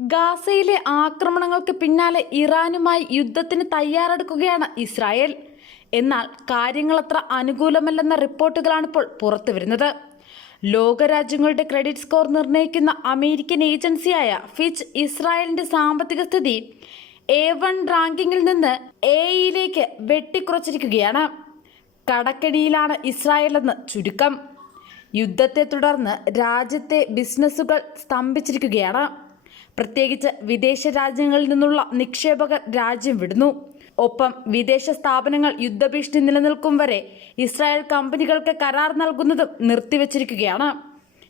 ഗാസയിലെ ആക്രമണങ്ങൾക്ക് പിന്നാലെ ഇറാനുമായി യുദ്ധത്തിന് തയ്യാറെടുക്കുകയാണ് ഇസ്രായേൽ. എന്നാൽ കാര്യങ്ങളത്ര അനുകൂലമല്ലെന്ന റിപ്പോർട്ടുകളാണിപ്പോൾ പുറത്തുവരുന്നത്. ലോകരാജ്യങ്ങളുടെ ക്രെഡിറ്റ് സ്കോർ നിർണ്ണയിക്കുന്ന അമേരിക്കൻ ഏജൻസിയായ ഫിച്ച് ഇസ്രായേലിന്റെ സാമ്പത്തിക സ്ഥിതി A1 റാങ്കിങ്ങിൽ നിന്ന് Aയിലേക്ക് വെട്ടിക്കുറച്ചിരിക്കുകയാണ്. കടക്കെണിയിലാണ് ഇസ്രായേൽ എന്ന് ചുരുക്കം. യുദ്ധത്തെ തുടർന്ന് രാജ്യത്തെ ബിസിനസ്സുകൾ സ്തംഭിച്ചിരിക്കുകയാണ്. പ്രത്യേകിച്ച് വിദേശ രാജ്യങ്ങളിൽ നിന്നുള്ള നിക്ഷേപകർ രാജ്യം വിടുന്നു. ഒപ്പം വിദേശ സ്ഥാപനങ്ങൾ യുദ്ധഭീഷണി നിലനിൽക്കും വരെ ഇസ്രായേൽ കമ്പനികൾക്ക് കരാർ നൽകുന്നതും നിർത്തിവച്ചിരിക്കുകയാണ്.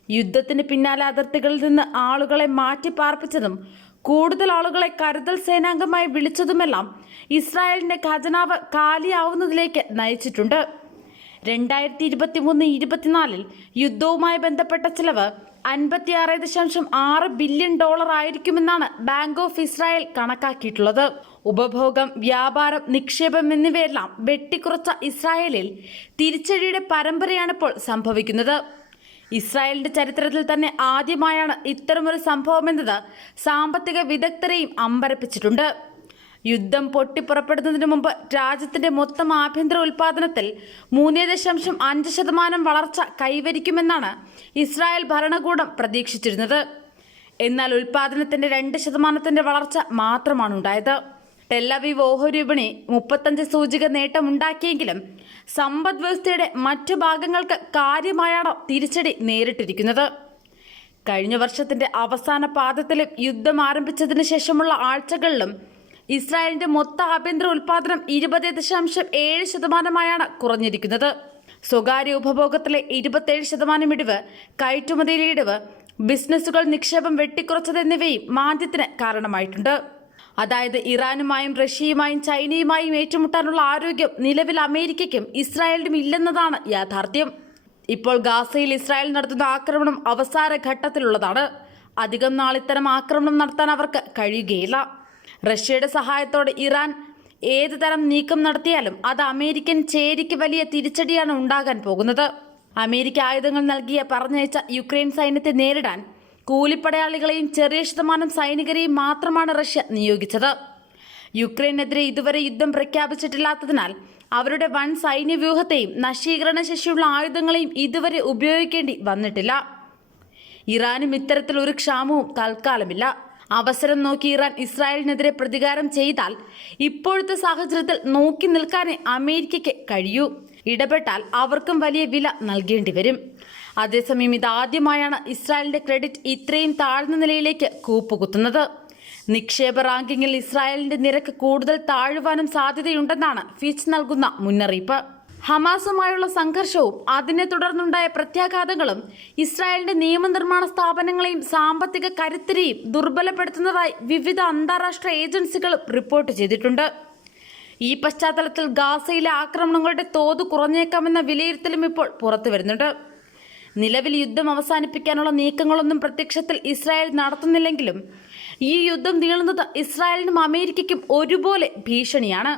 യുദ്ധത്തിന് പിന്നാലെ അതിർത്തികളിൽ നിന്ന് ആളുകളെ മാറ്റിപ്പാർപ്പിച്ചതും കൂടുതൽ ആളുകളെ കരുതൽ സേനാംഗമായി വിളിച്ചതുമെല്ലാം ഇസ്രായേലിന്റെ ഖജനാവ് കാലിയാവുന്നതിലേക്ക് നയിച്ചിട്ടുണ്ട്. 2023-24 യുദ്ധവുമായി ബന്ധപ്പെട്ട ചിലവ് $56.6 ബില്യൺ ആയിരിക്കുമെന്നാണ് ബാങ്ക് ഓഫ് ഇസ്രായേൽ കണക്കാക്കിയിട്ടുള്ളത്. ഉപഭോഗം, വ്യാപാരം, നിക്ഷേപം എന്നിവയെല്ലാം വെട്ടിക്കുറച്ച ഇസ്രായേലിൽ തിരിച്ചടിയുടെ പരമ്പരയാണിപ്പോൾ സംഭവിക്കുന്നത്. ഇസ്രായേലിന്റെ ചരിത്രത്തിൽ തന്നെ ആദ്യമായാണ് ഇത്തരമൊരു സംഭവമെന്നത് സാമ്പത്തിക വിദഗ്ധരെയും അമ്പരപ്പിച്ചിട്ടുണ്ട്. യുദ്ധം പൊട്ടിപ്പുറപ്പെടുന്നതിന് മുമ്പ് രാജ്യത്തിന്റെ മൊത്തം ആഭ്യന്തര ഉൽപാദനത്തിൽ 3.5% വളർച്ച കൈവരിക്കുമെന്നാണ് ഇസ്രായേൽ ഭരണകൂടം പ്രതീക്ഷിച്ചിരുന്നത്. എന്നാൽ ഉൽപാദനത്തിന്റെ 2% വളർച്ച മാത്രമാണ് ഉണ്ടായത്. ടെല്ലവീവ് ഓഹരി വിപണി 35 സൂചിക നേട്ടമുണ്ടാക്കിയെങ്കിലും സമ്പദ് വ്യവസ്ഥയുടെ മറ്റു ഭാഗങ്ങൾക്ക് കാര്യമായാണ് തിരിച്ചടി നേരിട്ടിരിക്കുന്നത്. കഴിഞ്ഞ വർഷത്തിന്റെ അവസാന പാദത്തിലും യുദ്ധം ആരംഭിച്ചതിന് ശേഷമുള്ള ആഴ്ചകളിലും ഇസ്രായേലിന്റെ മൊത്ത ആഭ്യന്തര ഉൽപാദനം 20.7% കുറഞ്ഞിരിക്കുന്നത്. സ്വകാര്യ ഉപഭോഗത്തിലെ 27% ഇടിവ്, കയറ്റുമതിയിലെ ഇടിവ്, ബിസിനസ്സുകൾ നിക്ഷേപം വെട്ടിക്കുറച്ചത് എന്നിവയും മാന്ദ്യത്തിന് കാരണമായിട്ടുണ്ട്. അതായത് ഇറാനുമായും റഷ്യയുമായും ചൈനയുമായും ഏറ്റുമുട്ടാനുള്ള ആരോഗ്യം നിലവിൽ അമേരിക്കയ്ക്കും ഇസ്രായേലിനും ഇല്ലെന്നതാണ് യാഥാർത്ഥ്യം. ഇപ്പോൾ ഗാസയിൽ ഇസ്രായേൽ നടത്തുന്ന ആക്രമണം അവസാന ഘട്ടത്തിലുള്ളതാണ്. അധികം നാൾ ഇത്തരം ആക്രമണം നടത്താൻ അവർക്ക് കഴിയുകയില്ല. റഷ്യയുടെ സഹായത്തോടെ ഇറാൻ ഏത് തരം നീക്കം നടത്തിയാലും അത് അമേരിക്കൻ ചേരിക്ക് വലിയ തിരിച്ചടിയാണ് ഉണ്ടാകാൻ പോകുന്നത്. അമേരിക്ക ആയുധങ്ങൾ നൽകിയ പറഞ്ഞയച്ച യുക്രൈൻ സൈന്യത്തെ നേരിടാൻ കൂലിപ്പടയാളികളെയും ചെറിയ ശതമാനം സൈനികരെയും മാത്രമാണ് റഷ്യ നിയോഗിച്ചത്. യുക്രൈനെതിരെ ഇതുവരെ യുദ്ധം പ്രഖ്യാപിച്ചിട്ടില്ലാത്തതിനാൽ അവരുടെ വൻ സൈന്യവ്യൂഹത്തെയും നശീകരണ ശേഷിയുള്ള ആയുധങ്ങളെയും ഇതുവരെ ഉപയോഗിക്കേണ്ടി വന്നിട്ടില്ല. ഇറാനും ഇത്തരത്തിൽ ഒരു ക്ഷാമവും തൽക്കാലമില്ല. അവസരം നോക്കി ഇറാൻ ഇസ്രായേലിനെതിരെ പ്രതികാരം ചെയ്താൽ ഇപ്പോഴത്തെ സാഹചര്യത്തിൽ നോക്കി നിൽക്കാനേ അമേരിക്കയ്ക്ക് കഴിയൂ. ഇടപെട്ടാൽ അവർക്കും വലിയ വില നൽകേണ്ടി വരും. അതേസമയം ഇതാദ്യമായാണ് ഇസ്രായേലിന്റെ ക്രെഡിറ്റ് ഇത്രയും താഴ്ന്ന നിലയിലേക്ക് കൂപ്പുകുത്തുന്നത്. നിക്ഷേപ റാങ്കിങ്ങിൽ ഇസ്രായേലിന്റെ നിരക്ക് കൂടുതൽ താഴുവാനും സാധ്യതയുണ്ടെന്നാണ് ഫിച്ച് നൽകുന്ന മുന്നറിയിപ്പ്. ഹമാസുമായുള്ള സംഘർഷവും അതിനെ തുടർന്നുണ്ടായ പ്രത്യാഘാതങ്ങളും ഇസ്രായേലിന്റെ നിയമനിർമ്മാണ സ്ഥാപനങ്ങളെയും സാമ്പത്തിക കരുത്തിനെയും ദുർബലപ്പെടുത്തുന്നതായി വിവിധ അന്താരാഷ്ട്ര ഏജൻസികളും റിപ്പോർട്ട് ചെയ്തിട്ടുണ്ട്. ഈ പശ്ചാത്തലത്തിൽ ഗാസയിലെ ആക്രമണങ്ങളുടെ തോത് കുറഞ്ഞേക്കാമെന്ന വിലയിരുത്തലും ഇപ്പോൾ പുറത്തുവരുന്നുണ്ട്. നിലവിൽ യുദ്ധം അവസാനിപ്പിക്കാനുള്ള നീക്കങ്ങളൊന്നും പ്രത്യക്ഷത്തിൽ ഇസ്രായേൽ നടത്തുന്നില്ലെങ്കിലും ഈ യുദ്ധം നീളുന്നത് ഇസ്രായേലിനും അമേരിക്കയ്ക്കും ഒരുപോലെ ഭീഷണിയാണ്.